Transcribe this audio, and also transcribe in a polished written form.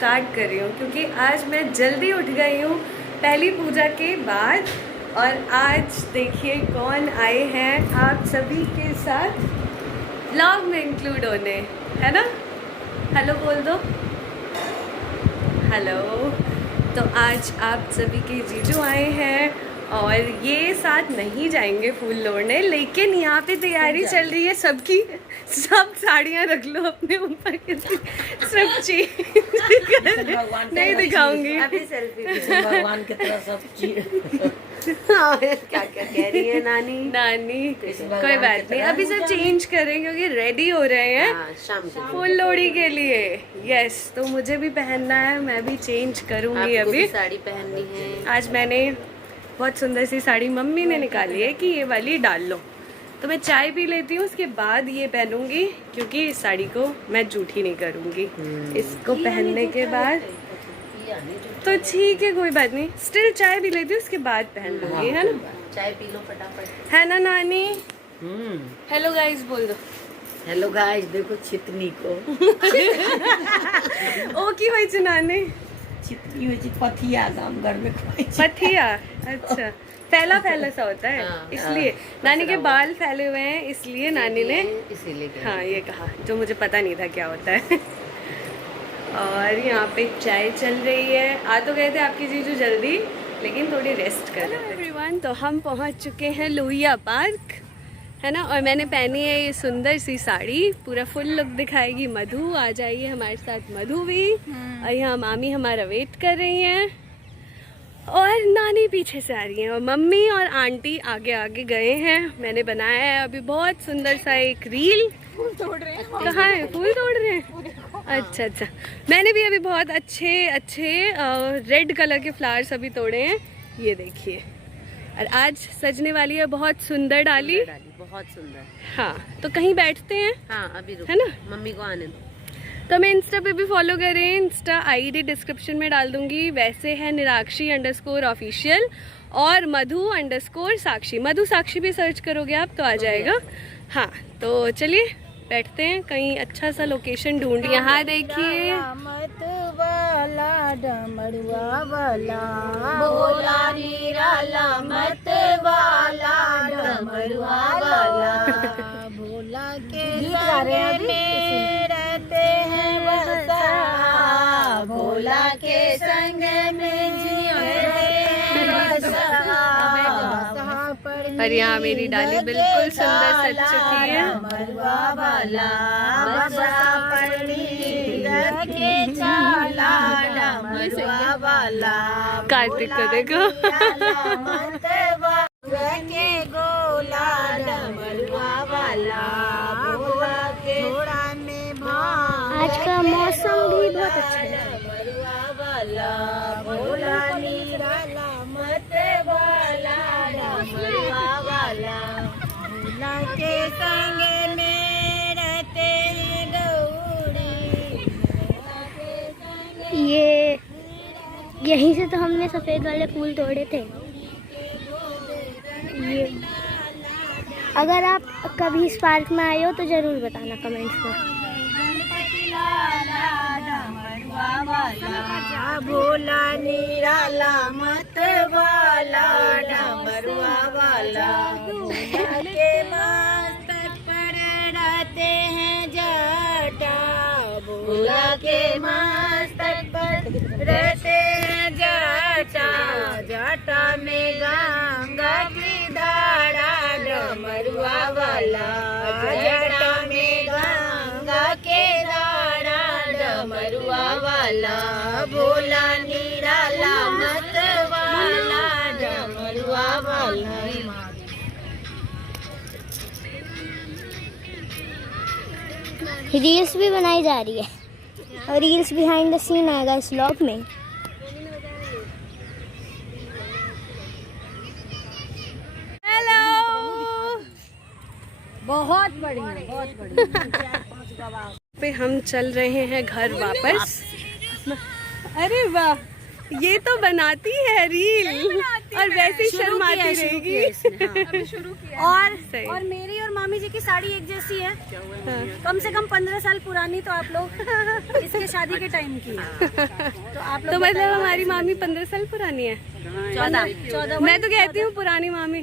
Start कर रही हूँ क्योंकि आज मैं जल्दी उठ गई हूँ पहली पूजा के बाद। और आज देखिए कौन आए हैं आप सभी के साथ व्लॉग में इंक्लूड होने, है ना। हेलो बोल दो, हेलो। तो आज आप सभी के जीजू आए हैं और ये साथ नहीं जाएंगे फूल लोड़ने, लेकिन यहाँ पे तैयारी चल रही है सबकी। सब साड़ियाँ रख लो अपने ऊपर, सब चीज नहीं दिखाऊंगी। अभी सेल्फी भगवान की तरह सब चीज क्या क्या कह रही है नानी कोई बात नहीं, अभी सब चेंज करें क्योंकि रेडी हो रहे हैं शाम को फूल लोड़ी के लिए। यस, तो मुझे भी पहनना है, मैं भी चेंज करूंगी। अभी साड़ी पहननी है। आज मैंने बहुत सुंदर सी साड़ी मम्मी ने निकाली है कि ये वाली डाल लो, तो मैं चाय पी लेती हूँ, उसके बाद ये पहनूंगी क्योंकि इस साड़ी को मैं जूठी नहीं करूँगी। इसको पहनने के बाद तो ठीक है, कोई बात नहीं, स्टिल चाय पी लेती हूँ, उसके बाद पहन लूँगी, है ना। चाय पी लो फटाफट, है ना नानी। हेलो गाइस बोल दो। हेलो गाइस, देखो चितनी को ओ की होई छ नानी, चितनी हुई थी पथिया गांव घर में पथिया। अच्छा, फैला सा होता है, इसलिए नानी के बाल फैले हुए हैं, इसलिए नानी ने इसीलिए हाँ ये कहा, जो मुझे पता नहीं था क्या होता है। और यहाँ पे चाय चल रही है। आ तो गए थे आपकी जीजू जल्दी, लेकिन थोड़ी रेस्ट कर रहे थे। एवरीवन, तो हम पहुँच चुके हैं लोहिया पार्क, है ना। और मैंने पहनी है ये सुंदर सी साड़ी, पूरा फुल लुक दिखाएगी मधु। आ जाइए हमारे साथ मधु भी। और यहाँ मामी हमारा वेट कर रही हैं और नानी पीछे से आ रही हैं और मम्मी और आंटी आगे आगे गए हैं। मैंने बनाया है अभी बहुत सुंदर सा एक रील। फूल तोड़ रहे हैं। कहाँ है? फूल तोड़ रहे हैं। अच्छा, मैंने भी अभी बहुत अच्छे रेड कलर के फ्लावर्स अभी तोड़े हैं, ये देखिए। और आज सजने वाली है बहुत सुंदर डाली, बहुत सुंदर। हाँ, तो कहीं बैठते हैं। हाँ अभी है ना, मम्मी को आने दो। तो हमें इंस्टा पे भी फॉलो करें, इंस्टा आईडी डिस्क्रिप्शन में डाल दूंगी। वैसे है निराक्षी_ऑफिशियल और मधु_साक्षी। मधु साक्षी भी सर्च करोगे आप तो आ जाएगा। हाँ, तो चलिए बैठते हैं, कहीं अच्छा सा लोकेशन ढूंढ। यहाँ देखिए, मत वाला डमरुआ वाला भोला निराला, मत वाला डमरुआ वाला भोला के संग में रहते हैं बसा, भोला के संग में और यहाँ मेरी डाली बिल्कुल सुंदर सज चुकी है। कार्तिक को देखो। आज का मौसम भी बहुत अच्छा है। भोला के संग में रहते हैं गौरी। ये यहीं से तो हमने सफेद वाले फूल तोड़े थे। ये अगर आप कभी इस पार्क में आए हो तो जरूर बताना कमेंट्स में। भोला निराला, मत वाला डमरुआ वाला, भोला के मस्तक पर रहते हैं जटा, भोला के मस्तक पर रहते हैं जटा, जटा में गंगा की धारा डमरुआ वाला, जटा में गंगा के धारा डमरुआ वाला, भोला निराला, मत वाला डमरुआ वाला। रील्स भी बनाई जा रही है और रील्स बिहाइंड द सीन आएगा इस व्लॉग में। हेलो, बहुत बढ़िया। पे हम चल रहे हैं घर वापस। अरे वाह, ये तो बनाती है रील और वैसे ही शर्माती रहेगी। और मेरी और मामी जी की साड़ी एक जैसी है, कम से कम 15 साल पुरानी, तो आप लोग इसके शादी के टाइम की तो आप लोग तो मतलब हमारी मामी 15 साल पुरानी है। 14 मैं तो कहती हूँ पुरानी मामी।